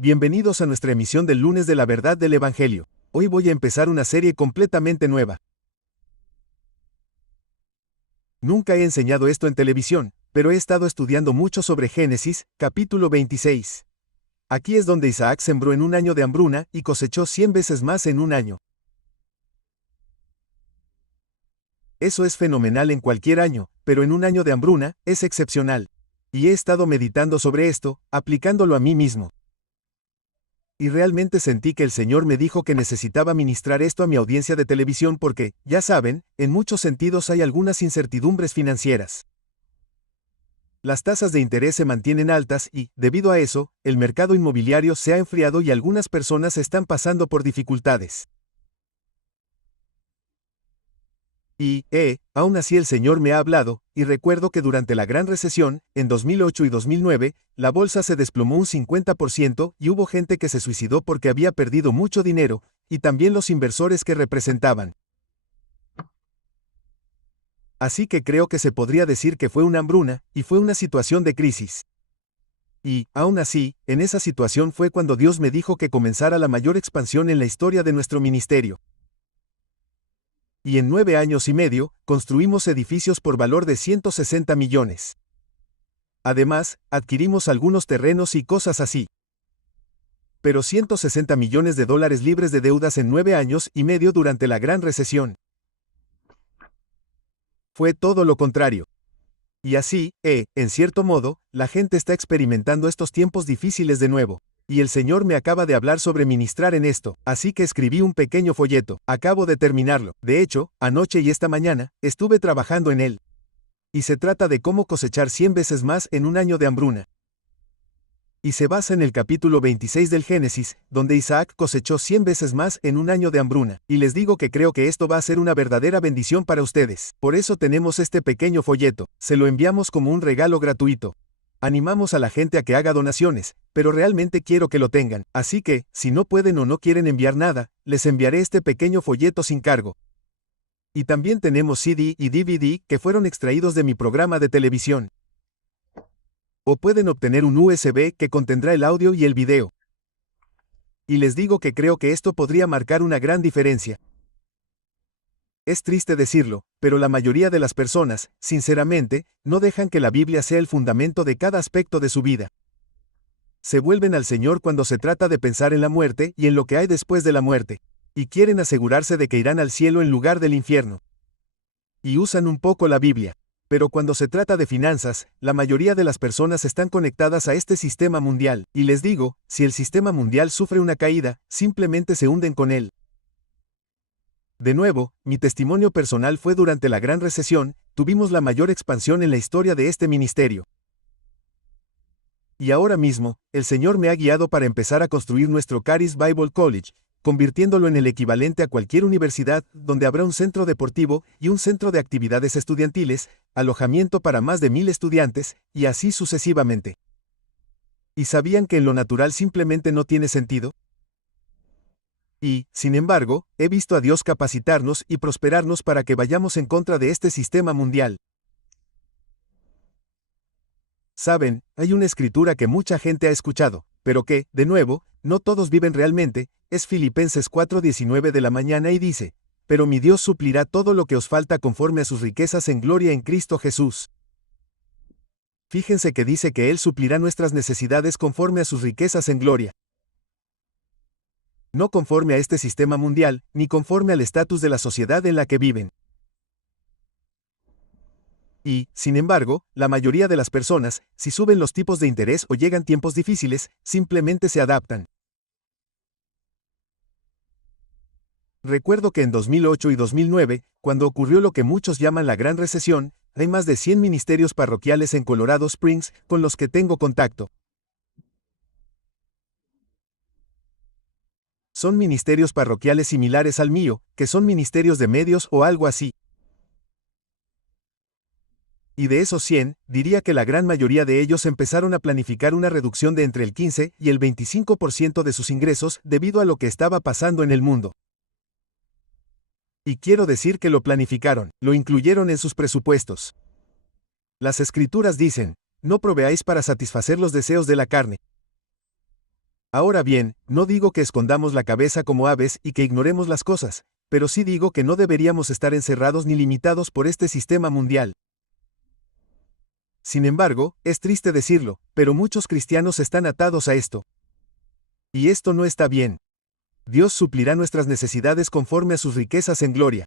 Bienvenidos a nuestra emisión del lunes de la verdad del Evangelio. Hoy voy a empezar una serie completamente nueva. Nunca he enseñado esto en televisión, pero he estado estudiando mucho sobre Génesis, capítulo 26. Aquí es donde Isaac sembró en un año de hambruna y cosechó 100 veces más en un año. Eso es fenomenal en cualquier año, pero en un año de hambruna, es excepcional. Y he estado meditando sobre esto, aplicándolo a mí mismo. Y realmente sentí que el Señor me dijo que necesitaba ministrar esto a mi audiencia de televisión porque, ya saben, en muchos sentidos hay algunas incertidumbres financieras. Las tasas de interés se mantienen altas y, debido a eso, el mercado inmobiliario se ha enfriado y algunas personas están pasando por dificultades. Y, aún así el Señor me ha hablado, y recuerdo que durante la Gran Recesión, en 2008 y 2009, la bolsa se desplomó un 50% y hubo gente que se suicidó porque había perdido mucho dinero, y también los inversores que representaban. Así que creo que se podría decir que fue una hambruna, y fue una situación de crisis. Y, aún así, en esa situación fue cuando Dios me dijo que comenzara la mayor expansión en la historia de nuestro ministerio. Y en 9 años y medio, construimos edificios por valor de 160 millones. Además, adquirimos algunos terrenos y cosas así. Pero 160 millones de dólares libres de deudas en 9 años y medio durante la Gran Recesión. Fue todo lo contrario. Y así, en cierto modo, la gente está experimentando estos tiempos difíciles de nuevo. Y el Señor me acaba de hablar sobre ministrar en esto, así que escribí un pequeño folleto. Acabo de terminarlo. De hecho, anoche y esta mañana, estuve trabajando en él. Y se trata de cómo cosechar 100 veces más en un año de hambruna. Y se basa en el capítulo 26 del Génesis, donde Isaac cosechó 100 veces más en un año de hambruna. Y les digo que creo que esto va a ser una verdadera bendición para ustedes. Por eso tenemos este pequeño folleto. Se lo enviamos como un regalo gratuito. Animamos a la gente a que haga donaciones, pero realmente quiero que lo tengan, así que, si no pueden o no quieren enviar nada, les enviaré este pequeño folleto sin cargo. Y también tenemos CD y DVD que fueron extraídos de mi programa de televisión. O pueden obtener un USB que contendrá el audio y el video. Y les digo que creo que esto podría marcar una gran diferencia. Es triste decirlo, pero la mayoría de las personas, sinceramente, no dejan que la Biblia sea el fundamento de cada aspecto de su vida. Se vuelven al Señor cuando se trata de pensar en la muerte y en lo que hay después de la muerte, y quieren asegurarse de que irán al cielo en lugar del infierno. Y usan un poco la Biblia. Pero cuando se trata de finanzas, la mayoría de las personas están conectadas a este sistema mundial, y les digo, si el sistema mundial sufre una caída, simplemente se hunden con él. De nuevo, mi testimonio personal fue durante la Gran Recesión, tuvimos la mayor expansión en la historia de este ministerio. Y ahora mismo, el Señor me ha guiado para empezar a construir nuestro Charis Bible College, convirtiéndolo en el equivalente a cualquier universidad, donde habrá un centro deportivo y un centro de actividades estudiantiles, alojamiento para más de 1000 estudiantes, y así sucesivamente. ¿Y sabían que en lo natural simplemente no tiene sentido? Y, sin embargo, he visto a Dios capacitarnos y prosperarnos para que vayamos en contra de este sistema mundial. Saben, hay una escritura que mucha gente ha escuchado, pero que, de nuevo, no todos viven realmente, es Filipenses 4:19 de la mañana y dice, pero mi Dios suplirá todo lo que os falta conforme a sus riquezas en gloria en Cristo Jesús. Fíjense que dice que Él suplirá nuestras necesidades conforme a sus riquezas en gloria. No conforme a este sistema mundial, ni conforme al estatus de la sociedad en la que viven. Y, sin embargo, la mayoría de las personas, si suben los tipos de interés o llegan tiempos difíciles, simplemente se adaptan. Recuerdo que en 2008 y 2009, cuando ocurrió lo que muchos llaman la Gran Recesión, hay más de 100 ministerios parroquiales en Colorado Springs con los que tengo contacto. Son ministerios parroquiales similares al mío, que son ministerios de medios o algo así. Y de esos 100, diría que la gran mayoría de ellos empezaron a planificar una reducción de entre el 15 y el 25% de sus ingresos debido a lo que estaba pasando en el mundo. Y quiero decir que lo planificaron, lo incluyeron en sus presupuestos. Las Escrituras dicen, no proveáis para satisfacer los deseos de la carne. Ahora bien, no digo que escondamos la cabeza como aves y que ignoremos las cosas, pero sí digo que no deberíamos estar encerrados ni limitados por este sistema mundial. Sin embargo, es triste decirlo, pero muchos cristianos están atados a esto. Y esto no está bien. Dios suplirá nuestras necesidades conforme a sus riquezas en gloria.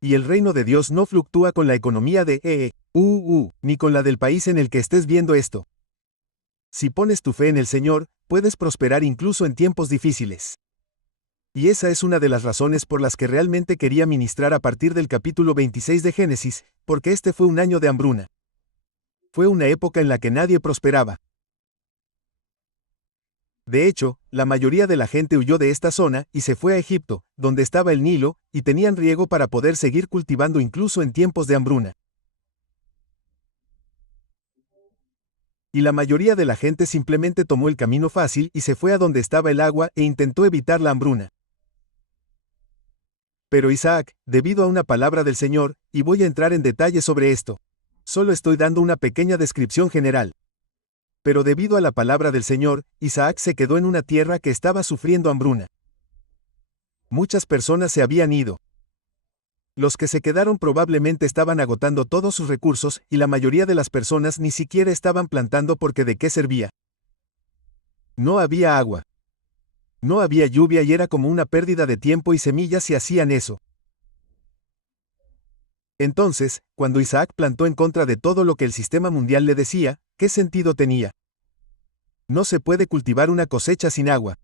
Y el reino de Dios no fluctúa con la economía de ni con la del país en el que estés viendo esto. Si pones tu fe en el Señor, puedes prosperar incluso en tiempos difíciles. Y esa es una de las razones por las que realmente quería ministrar a partir del capítulo 26 de Génesis, porque este fue un año de hambruna. Fue una época en la que nadie prosperaba. De hecho, la mayoría de la gente huyó de esta zona y se fue a Egipto, donde estaba el Nilo, y tenían riego para poder seguir cultivando incluso en tiempos de hambruna. Y la mayoría de la gente simplemente tomó el camino fácil y se fue a donde estaba el agua e intentó evitar la hambruna. Pero Isaac, debido a una palabra del Señor, y voy a entrar en detalle sobre esto. Solo estoy dando una pequeña descripción general. Pero debido a la palabra del Señor, Isaac se quedó en una tierra que estaba sufriendo hambruna. Muchas personas se habían ido. Los que se quedaron probablemente estaban agotando todos sus recursos y la mayoría de las personas ni siquiera estaban plantando porque ¿de qué servía? No había agua. No había lluvia y era como una pérdida de tiempo y semillas si hacían eso. Entonces, cuando Isaac plantó en contra de todo lo que el sistema mundial le decía, ¿qué sentido tenía? No se puede cultivar una cosecha sin agua.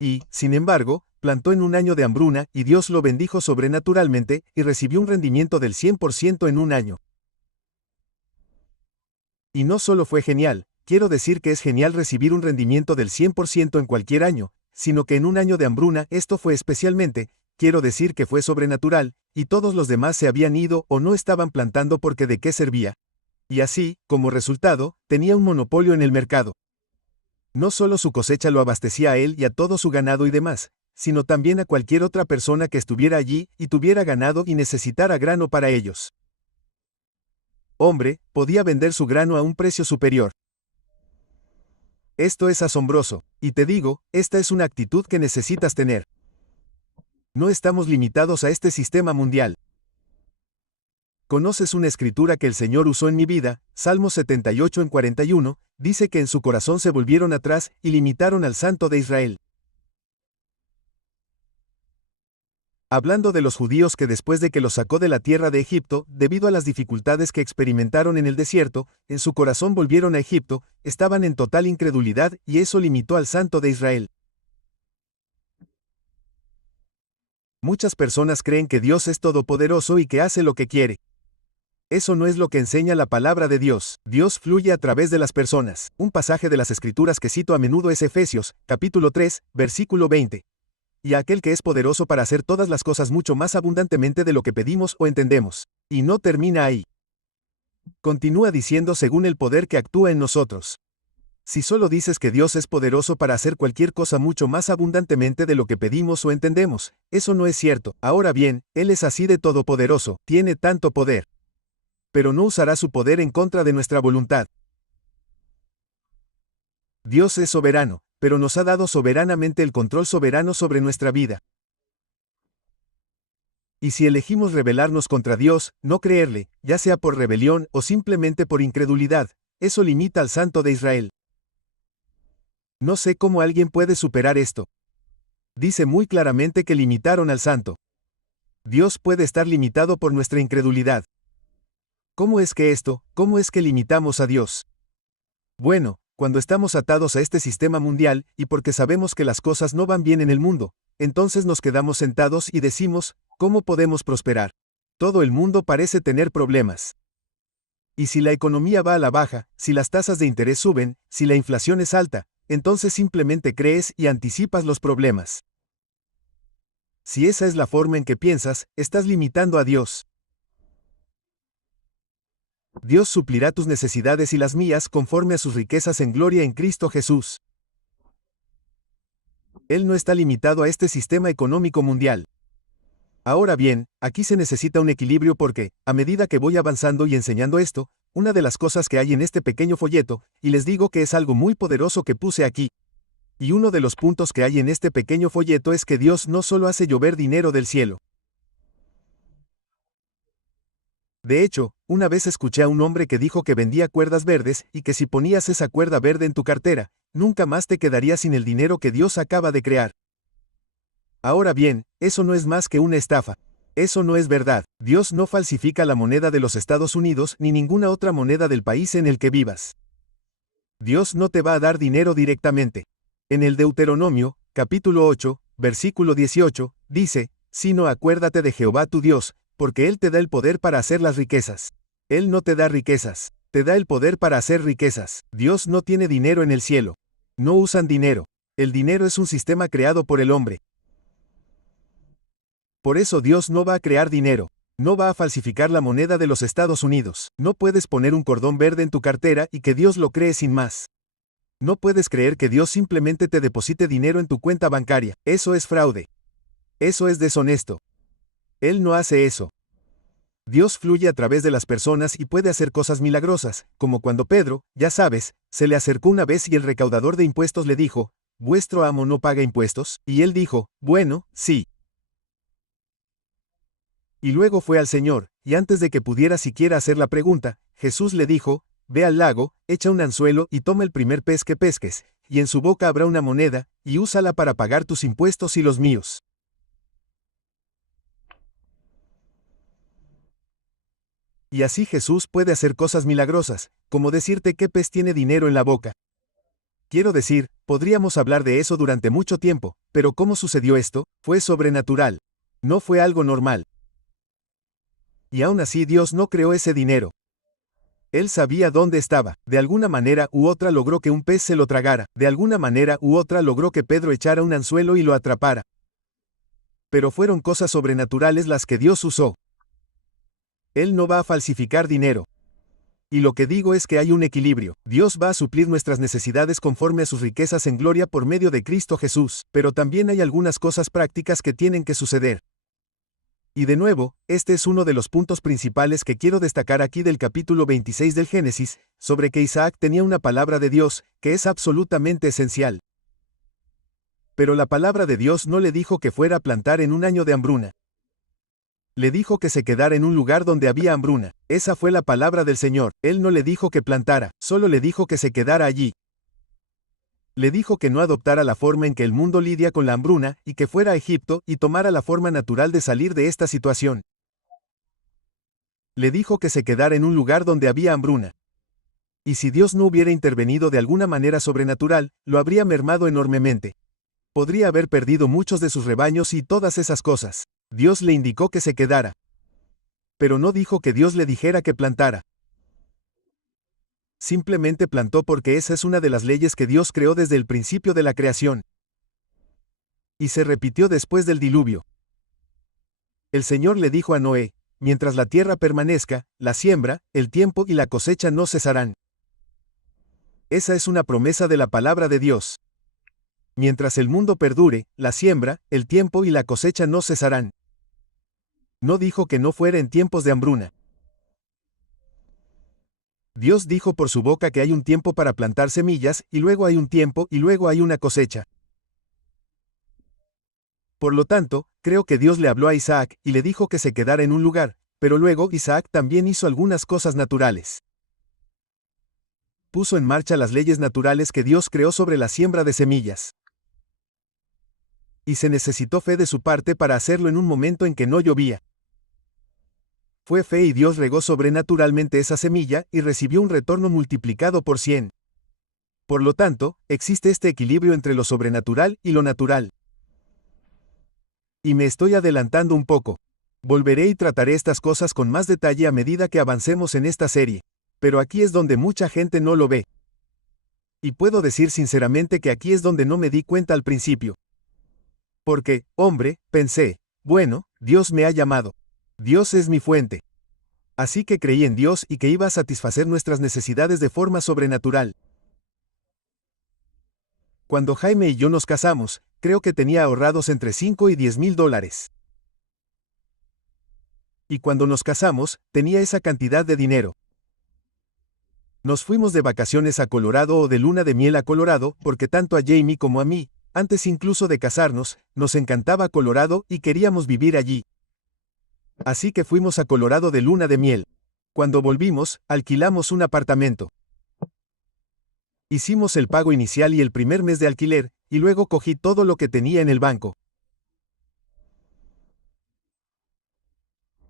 Y, sin embargo, plantó en un año de hambruna y Dios lo bendijo sobrenaturalmente y recibió un rendimiento del 100% en un año. Y no solo fue genial, quiero decir que es genial recibir un rendimiento del 100% en cualquier año, sino que en un año de hambruna esto fue especialmente, quiero decir que fue sobrenatural, y todos los demás se habían ido o no estaban plantando porque ¿de qué servía? Y así, como resultado, tenía un monopolio en el mercado. No solo su cosecha lo abastecía a él y a todo su ganado y demás, sino también a cualquier otra persona que estuviera allí y tuviera ganado y necesitara grano para ellos. Hombre, podía vender su grano a un precio superior. Esto es asombroso, y te digo, esta es una actitud que necesitas tener. No estamos limitados a este sistema mundial. ¿Conoces una escritura que el Señor usó en mi vida? Salmo 78 en 41, dice que en su corazón se volvieron atrás y limitaron al Santo de Israel. Hablando de los judíos que después de que los sacó de la tierra de Egipto, debido a las dificultades que experimentaron en el desierto, en su corazón volvieron a Egipto, estaban en total incredulidad y eso limitó al Santo de Israel. Muchas personas creen que Dios es todopoderoso y que hace lo que quiere. Eso no es lo que enseña la palabra de Dios. Dios fluye a través de las personas. Un pasaje de las Escrituras que cito a menudo es Efesios, capítulo 3, versículo 20. Y a aquel que es poderoso para hacer todas las cosas mucho más abundantemente de lo que pedimos o entendemos. Y no termina ahí. Continúa diciendo según el poder que actúa en nosotros. Si solo dices que Dios es poderoso para hacer cualquier cosa mucho más abundantemente de lo que pedimos o entendemos, eso no es cierto. Ahora bien, Él es así de todopoderoso, tiene tanto poder. Pero no usará su poder en contra de nuestra voluntad. Dios es soberano, pero nos ha dado soberanamente el control soberano sobre nuestra vida. Y si elegimos rebelarnos contra Dios, no creerle, ya sea por rebelión o simplemente por incredulidad, eso limita al Santo de Israel. No sé cómo alguien puede superar esto. Dice muy claramente que limitaron al Santo. Dios puede estar limitado por nuestra incredulidad. ¿Cómo es que limitamos a Dios? Bueno, cuando estamos atados a este sistema mundial, y porque sabemos que las cosas no van bien en el mundo, entonces nos quedamos sentados y decimos, ¿cómo podemos prosperar? Todo el mundo parece tener problemas. Y si la economía va a la baja, si las tasas de interés suben, si la inflación es alta, entonces simplemente crees y anticipas los problemas. Si esa es la forma en que piensas, estás limitando a Dios. Dios suplirá tus necesidades y las mías conforme a sus riquezas en gloria en Cristo Jesús. Él no está limitado a este sistema económico mundial. Ahora bien, aquí se necesita un equilibrio porque, a medida que voy avanzando y enseñando esto, una de las cosas que hay en este pequeño folleto, y les digo que es algo muy poderoso que puse aquí. Y uno de los puntos que hay en este pequeño folleto es que Dios no solo hace llover dinero del cielo. De hecho, una vez escuché a un hombre que dijo que vendía cuerdas verdes y que si ponías esa cuerda verde en tu cartera, nunca más te quedarías sin el dinero que Dios acaba de crear. Ahora bien, eso no es más que una estafa. Eso no es verdad. Dios no falsifica la moneda de los Estados Unidos ni ninguna otra moneda del país en el que vivas. Dios no te va a dar dinero directamente. En el Deuteronomio, capítulo 8, versículo 18, dice, sino acuérdate de Jehová tu Dios, porque Él te da el poder para hacer las riquezas. Él no te da riquezas, te da el poder para hacer riquezas. Dios no tiene dinero en el cielo. No usan dinero. El dinero es un sistema creado por el hombre. Por eso Dios no va a crear dinero. No va a falsificar la moneda de los Estados Unidos. No puedes poner un cordón verde en tu cartera y que Dios lo cree sin más. No puedes creer que Dios simplemente te deposite dinero en tu cuenta bancaria. Eso es fraude. Eso es deshonesto. Él no hace eso. Dios fluye a través de las personas y puede hacer cosas milagrosas, como cuando Pedro, ya sabes, se le acercó una vez y el recaudador de impuestos le dijo, ¿vuestro amo no paga impuestos? Y él dijo, bueno, sí. Y luego fue al Señor, y antes de que pudiera siquiera hacer la pregunta, Jesús le dijo, ve al lago, echa un anzuelo y toma el primer pez que pesques, y en su boca habrá una moneda, y úsala para pagar tus impuestos y los míos. Y así Jesús puede hacer cosas milagrosas, como decirte qué pez tiene dinero en la boca. Quiero decir, podríamos hablar de eso durante mucho tiempo, pero ¿cómo sucedió esto? Fue sobrenatural. No fue algo normal. Y aún así Dios no creó ese dinero. Él sabía dónde estaba. De alguna manera u otra logró que un pez se lo tragara. De alguna manera u otra logró que Pedro echara un anzuelo y lo atrapara. Pero fueron cosas sobrenaturales las que Dios usó. Él no va a falsificar dinero. Y lo que digo es que hay un equilibrio. Dios va a suplir nuestras necesidades conforme a sus riquezas en gloria por medio de Cristo Jesús. Pero también hay algunas cosas prácticas que tienen que suceder. Y de nuevo, este es uno de los puntos principales que quiero destacar aquí del capítulo 26 del Génesis, sobre que Isaac tenía una palabra de Dios, que es absolutamente esencial. Pero la palabra de Dios no le dijo que fuera a plantar en un año de hambruna. Le dijo que se quedara en un lugar donde había hambruna. Esa fue la palabra del Señor. Él no le dijo que plantara, solo le dijo que se quedara allí. Le dijo que no adoptara la forma en que el mundo lidia con la hambruna, y que fuera a Egipto y tomara la forma natural de salir de esta situación. Le dijo que se quedara en un lugar donde había hambruna. Y si Dios no hubiera intervenido de alguna manera sobrenatural, lo habría mermado enormemente. Podría haber perdido muchos de sus rebaños y todas esas cosas. Dios le indicó que se quedara. Pero no dijo que Dios le dijera que plantara. Simplemente plantó porque esa es una de las leyes que Dios creó desde el principio de la creación. Y se repitió después del diluvio. El Señor le dijo a Noé, mientras la tierra permanezca, la siembra, el tiempo y la cosecha no cesarán. Esa es una promesa de la palabra de Dios. Mientras el mundo perdure, la siembra, el tiempo y la cosecha no cesarán. No dijo que no fuera en tiempos de hambruna. Dios dijo por su boca que hay un tiempo para plantar semillas, y luego hay un tiempo y luego hay una cosecha. Por lo tanto, creo que Dios le habló a Isaac y le dijo que se quedara en un lugar, pero luego Isaac también hizo algunas cosas naturales. Puso en marcha las leyes naturales que Dios creó sobre la siembra de semillas. Y se necesitó fe de su parte para hacerlo en un momento en que no llovía. Fue fe y Dios regó sobrenaturalmente esa semilla y recibió un retorno multiplicado por 100. Por lo tanto, existe este equilibrio entre lo sobrenatural y lo natural. Y me estoy adelantando un poco. Volveré y trataré estas cosas con más detalle a medida que avancemos en esta serie. Pero aquí es donde mucha gente no lo ve. Y puedo decir sinceramente que aquí es donde no me di cuenta al principio. Porque, hombre, pensé, bueno, Dios me ha llamado. Dios es mi fuente. Así que creí en Dios y que iba a satisfacer nuestras necesidades de forma sobrenatural. Cuando Jaime y yo nos casamos, creo que tenía ahorrados entre 5 y 10,000 dólares. Y cuando nos casamos, tenía esa cantidad de dinero. Nos fuimos de vacaciones a Colorado o de luna de miel a Colorado, porque tanto a Jamie como a mí, antes incluso de casarnos, nos encantaba Colorado y queríamos vivir allí. Así que fuimos a Colorado de luna de miel. Cuando volvimos, alquilamos un apartamento. Hicimos el pago inicial y el primer mes de alquiler, y luego cogí todo lo que tenía en el banco.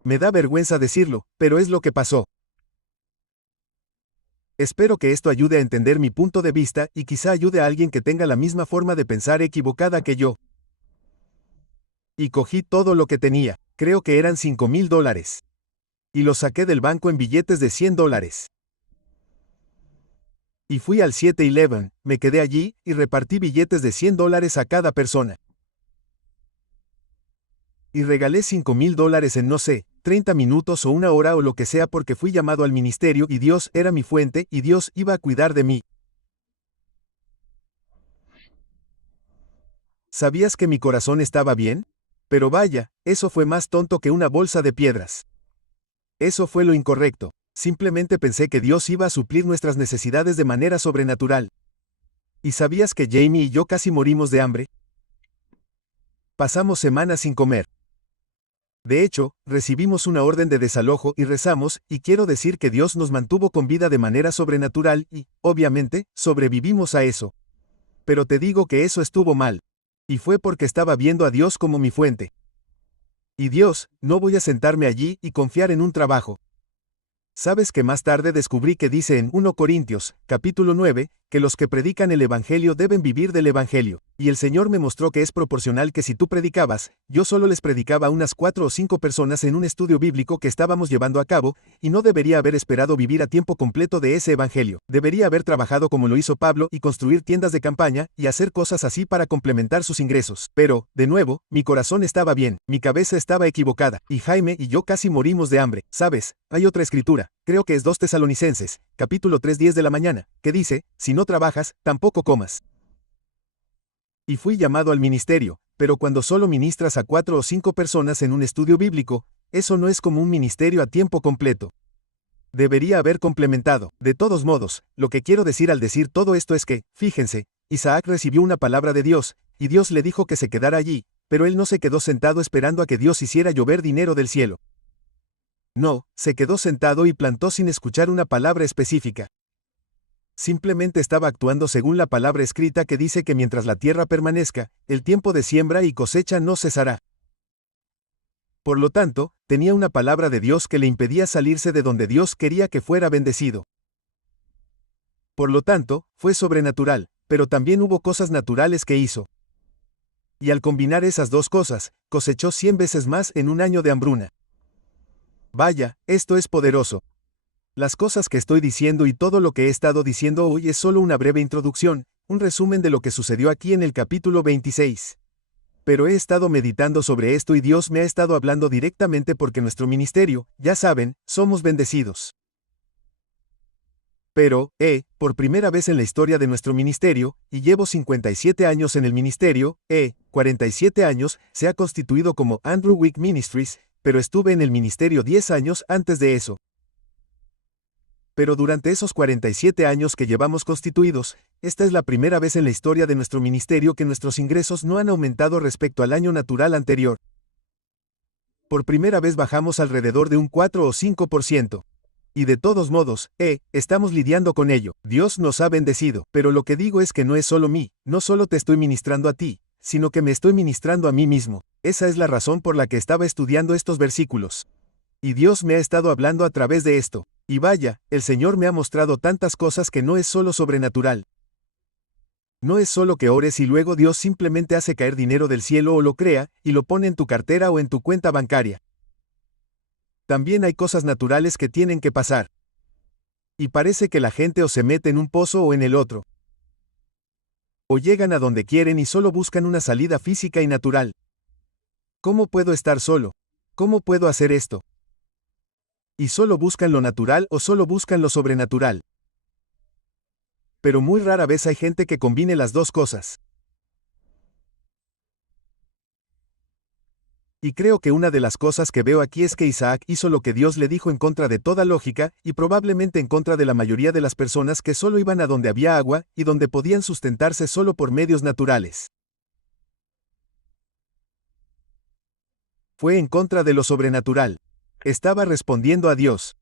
Me da vergüenza decirlo, pero es lo que pasó. Espero que esto ayude a entender mi punto de vista y quizá ayude a alguien que tenga la misma forma de pensar equivocada que yo. Y cogí todo lo que tenía, creo que eran $5,000. Y los saqué del banco en billetes de $100. Y fui al 7-Eleven, me quedé allí, y repartí billetes de $100 a cada persona. Y regalé $5,000 en no sé, 30 minutos o una hora o lo que sea porque fui llamado al ministerio y Dios era mi fuente y Dios iba a cuidar de mí. ¿Sabías que mi corazón estaba bien? Pero vaya, eso fue más tonto que una bolsa de piedras. Eso fue lo incorrecto. Simplemente pensé que Dios iba a suplir nuestras necesidades de manera sobrenatural. ¿Y sabías que Jamie y yo casi morimos de hambre? Pasamos semanas sin comer. De hecho, recibimos una orden de desalojo y rezamos, y quiero decir que Dios nos mantuvo con vida de manera sobrenatural y, obviamente, sobrevivimos a eso. Pero te digo que eso estuvo mal. Y fue porque estaba viendo a Dios como mi fuente. Y Dios, no voy a sentarme allí y confiar en un trabajo. ¿Sabes que más tarde descubrí que dice en 1 Corintios, capítulo 9, que los que predican el Evangelio deben vivir del Evangelio? Y el Señor me mostró que es proporcional que si tú predicabas, yo solo les predicaba a unas 4 o 5 personas en un estudio bíblico que estábamos llevando a cabo, y no debería haber esperado vivir a tiempo completo de ese Evangelio. Debería haber trabajado como lo hizo Pablo y construir tiendas de campaña, y hacer cosas así para complementar sus ingresos. Pero, de nuevo, mi corazón estaba bien, mi cabeza estaba equivocada, y Jaime y yo casi morimos de hambre. ¿Sabes? Hay otra escritura, creo que es 2 Tesalonicenses, capítulo 3 10 de la mañana, que dice, si no trabajas, tampoco comas. Y fui llamado al ministerio, pero cuando solo ministras a 4 o 5 personas en un estudio bíblico, eso no es como un ministerio a tiempo completo. Debería haber complementado. De todos modos, lo que quiero decir al decir todo esto es que, fíjense, Isaac recibió una palabra de Dios, y Dios le dijo que se quedara allí, pero él no se quedó sentado esperando a que Dios hiciera llover dinero del cielo. No, se quedó sentado y plantó sin escuchar una palabra específica. Simplemente estaba actuando según la palabra escrita que dice que mientras la tierra permanezca, el tiempo de siembra y cosecha no cesará. Por lo tanto, tenía una palabra de Dios que le impedía salirse de donde Dios quería que fuera bendecido. Por lo tanto, fue sobrenatural, pero también hubo cosas naturales que hizo. Y al combinar esas dos cosas, cosechó 100 veces más en un año de hambruna. Vaya, esto es poderoso. Las cosas que estoy diciendo y todo lo que he estado diciendo hoy es solo una breve introducción, un resumen de lo que sucedió aquí en el capítulo 26. Pero he estado meditando sobre esto y Dios me ha estado hablando directamente porque nuestro ministerio, ya saben, somos bendecidos. Pero, por primera vez en la historia de nuestro ministerio, y llevo 57 años en el ministerio, 47 años, se ha constituido como Andrew Wick Ministries, pero estuve en el ministerio 10 años antes de eso. Pero durante esos 47 años que llevamos constituidos, esta es la primera vez en la historia de nuestro ministerio que nuestros ingresos no han aumentado respecto al año natural anterior. Por primera vez bajamos alrededor de un 4 o 5%. Y de todos modos, estamos lidiando con ello. Dios nos ha bendecido. Pero lo que digo es que no es solo mí, no solo te estoy ministrando a ti, sino que me estoy ministrando a mí mismo. Esa es la razón por la que estaba estudiando estos versículos. Y Dios me ha estado hablando a través de esto. Y vaya, el Señor me ha mostrado tantas cosas que no es solo sobrenatural. No es solo que ores y luego Dios simplemente hace caer dinero del cielo o lo crea, y lo pone en tu cartera o en tu cuenta bancaria. También hay cosas naturales que tienen que pasar. Y parece que la gente o se mete en un pozo o en el otro. O llegan a donde quieren y solo buscan una salida física y natural. ¿Cómo puedo estar solo? ¿Cómo puedo hacer esto? Y solo buscan lo natural o solo buscan lo sobrenatural. Pero muy rara vez hay gente que combine las dos cosas. Y creo que una de las cosas que veo aquí es que Isaac hizo lo que Dios le dijo en contra de toda lógica, y probablemente en contra de la mayoría de las personas que solo iban a donde había agua, y donde podían sustentarse solo por medios naturales. Fue en contra de lo sobrenatural. Estaba respondiendo a Dios.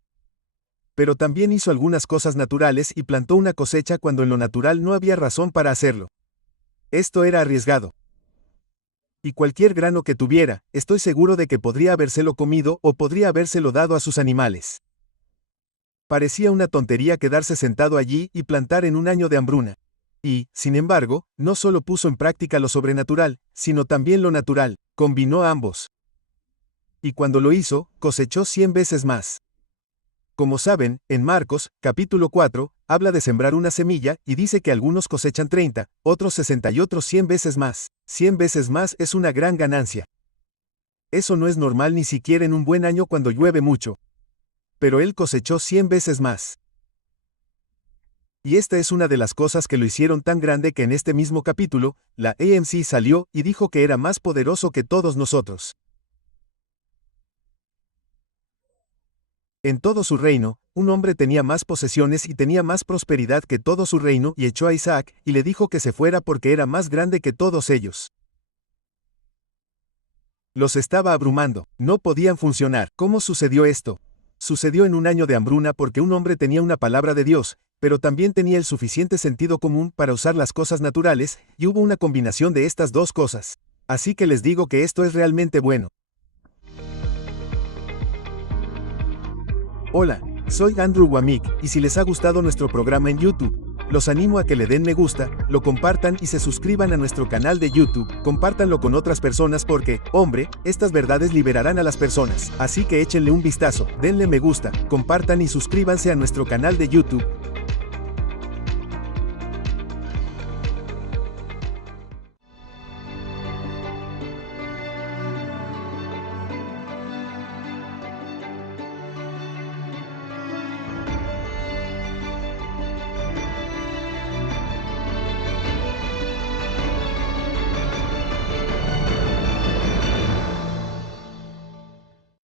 Pero también hizo algunas cosas naturales y plantó una cosecha cuando en lo natural no había razón para hacerlo. Esto era arriesgado. Y cualquier grano que tuviera, estoy seguro de que podría habérselo comido o podría habérselo dado a sus animales. Parecía una tontería quedarse sentado allí y plantar en un año de hambruna. Y, sin embargo, no solo puso en práctica lo sobrenatural, sino también lo natural, combinó ambos. Y cuando lo hizo, cosechó 100 veces más. Como saben, en Marcos, capítulo 4, habla de sembrar una semilla, y dice que algunos cosechan 30, otros 60 y otros 100 veces más. 100 veces más es una gran ganancia. Eso no es normal ni siquiera en un buen año cuando llueve mucho. Pero él cosechó 100 veces más. Y esta es una de las cosas que lo hicieron tan grande que en este mismo capítulo, la AMC salió y dijo que era más poderoso que todos nosotros. En todo su reino, un hombre tenía más posesiones y tenía más prosperidad que todo su reino, y echó a Isaac, y le dijo que se fuera porque era más grande que todos ellos. Los estaba abrumando, no podían funcionar. ¿Cómo sucedió esto? Sucedió en un año de hambruna porque un hombre tenía una palabra de Dios, pero también tenía el suficiente sentido común para usar las cosas naturales, y hubo una combinación de estas dos cosas. Así que les digo que esto es realmente bueno. Hola, soy Andrew Wamik, y si les ha gustado nuestro programa en YouTube, los animo a que le den me gusta, lo compartan y se suscriban a nuestro canal de YouTube. Compártanlo con otras personas porque, hombre, estas verdades liberarán a las personas. Así que échenle un vistazo, denle me gusta, compartan y suscríbanse a nuestro canal de YouTube.